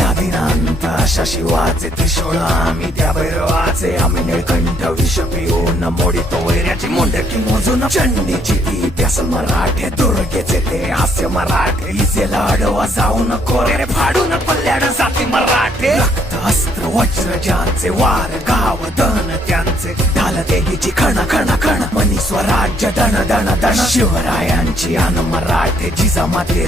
आदिनांत अशा शिवाचे त्रिशूळ आम्ही त्या भैरवाचे आम्ही निळकंठ विष पिऊन मोडितो वैऱ्याची मुंडकी मोजून चंडीची ती त्यास मराठे दुर्गेचे ते हास्य मराठे इजेला अडवा जाऊन कोरे फाडून पल्ल्याड जाती मराठे रक्त अस्त्र वज्र ज्यांचे वार गाव दन त्यांचे ढाल देगीची खण खण खण मनी स्वराज्य दण दण दण शिवरायांची अन मराठे जिजामाते